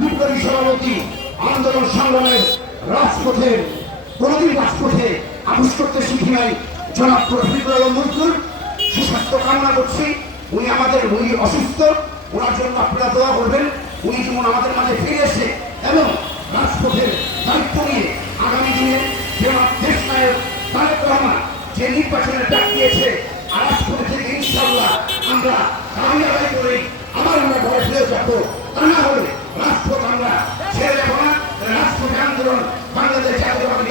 বিপ্লবী সভাপতি, আন্দোলন সংগ্রামের রাজপথের কোনদিন রাজপথে আবুস করতে শিখি নাই জনাব প্রফিকুল মজদুর। সুস্বাস্থ্য কামনা করছি। উনি আমাদের, উনি অসুস্থ, ওনার জন্য আপনারা দোয়া করবেন। উনি যেমন আমাদের মাঝে ফিরে এসে এবং রাজপথের দায়িত্ব নিয়ে আগামী দিনে জনাব দেশ নায়ক তারেক রহমান যে নির্বাচনের ডাক দিয়েছে, আর রাজপথে থেকে ইনশাল্লাহ আমরা কামিয়াবাই করে আবার আমরা ঘরে ফিরে যাব তা না হলে রাজপথ আমরা ছেড়ে যাব না রাজপথে আন্দোলন বাংলাদেশ জাতীয়তাবাদী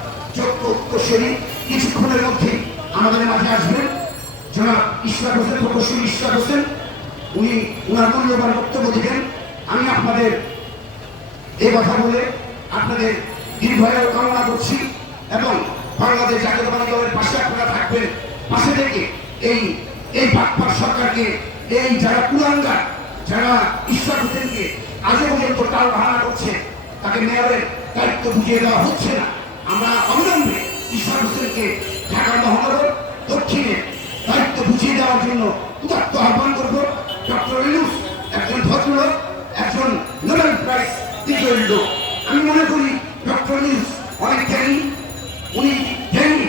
যোগ্য উত্তরসূরি কিছুক্ষণের মধ্যে আমাদের মাঝে আসবেন। জনাব ইশরাক হোসেন, প্রকৌশলী ইশরাক হোসেন, উনি ওনার মূল্যবান বক্তব্য দিবেন। আমি আপনাদের এই কথা বলে আপনাদের দীর্ঘায়ু কামনা করছি এবং বাংলাদেশ জাতীয়তাবাদী দলের পাশে আপনারা থাকবেন। পাশে থেকে এই এই বাকপার সরকারকে, এই যারা কুলাঙ্গা যারা ঈশ্বর হোসেনকে আজও পর্যন্ত টাল বাহানা করছে, তাকে মেয়রের দায়িত্ব বুঝিয়ে দেওয়া হচ্ছে না। আমরা অবিলম্বে ঈশ্বর হোসেনকে ঢাকা মহানগর দক্ষিণে দায়িত্ব বুঝিয়ে দেওয়ার জন্য উদাত্ত আহ্বান করব। ডক্টর ইউনুস, একজন ভদ্রলোক, একজন নোবেল প্রাইজ বিজয়ী লোক। আমি মনে করি ডক্টর ইউনুস অনেক জ্ঞানী। উনি জ্ঞানী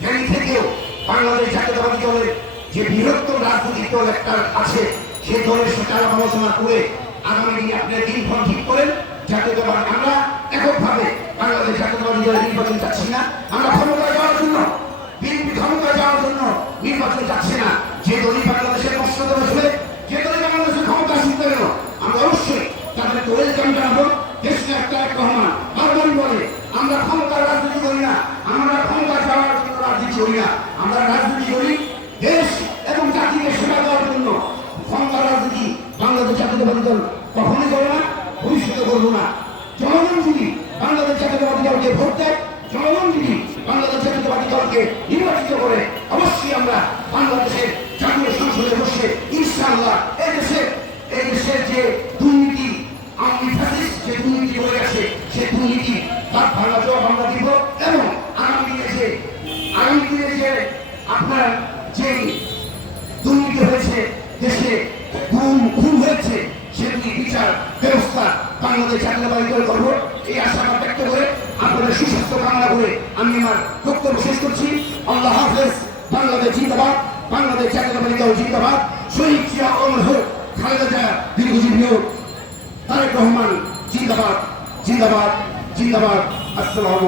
জ্ঞানী থেকেও বাংলাদেশ জাতীয়তাবাদী দলের যে বৃহত্তম রাজনৈতিক দল একটা আছে, সে দলের সাথে আলোচনা করে আগামী দিনে আপনার দিনক্ষণ ঠিক করেন। জাতীয়তাবাদী আমরা এককভাবে বাংলাদেশ জাতীয়তাবাদী দলের নির্বাচন চাচ্ছি না। আমরা ক্ষমতায় যাওয়ার জন্য, বিএনপি ক্ষমতায় যাওয়ার জন্য নির্বাচন যাচ্ছে না। যে দলই বাংলাদেশের কষ্ট বসবে যে দলই বাংলাদেশের ক্ষমতা আসতে গেল আমরা অবশ্যই তাদের ওয়েলকাম জানাব। দেশকে একটা এক রহমান বারবারই বলে আমরা ক্ষমতার রাজনীতি করি না, আমরা ক্ষমতা যাওয়ার জন্য রাজনীতি করি না, আমরা রাজনীতি করি দেশ এবং জাতিকে সেবা দেওয়ার জন্য। ক্ষমতার রাজনীতি বাংলাদেশ জাতীয়তাবাদী দল কখনোই করবে না ভবিষ্যতে করব না। জনগণ যদি বাংলাদেশ জাতীয়তাবাদী দলকে ভোট দেয় জনগণ যদি বাংলাদেশ জাতীয়তাবাদী দলকে নির্বাচিত করে অবশ্যই আমরা বাংলাদেশের জাতীয় সংসদে বসে ইনশাআল্লাহ এই দেশে, এই দেশের যে দুর্নীতি আমি যে দুর্নীতি হয়ে গেছে, সেই দুর্নীতি তার ভাঙা জবাব আমরা দিব এবং আগামী দিনে যে, আগামী দিনে যে আপনার যে দুর্নীতি হয়েছে, দেশে গুম, খুন হয়েছে সেটি বিচার, ব্যবস্থা বাংলাদেশ এই ব্যক্ত করে আপনাদের সুস্বাস্থ্য কামনা করে আমি আমার বক্তব্য শেষ করছি। আল্লাহ হাফেজ, বাংলাদেশ জিন্দাবাদ, বাংলাদেশ জাতীয়তাবাদী দল জিন্দাবাদ। শহীদ জিয়া অমর হোক, খালেদা জিয়া দীর্ঘজীবী হোক, তারেক রহমান জিন্দাবাদ জিন্দাবাদ জিন্দাবাদ। আসসালাম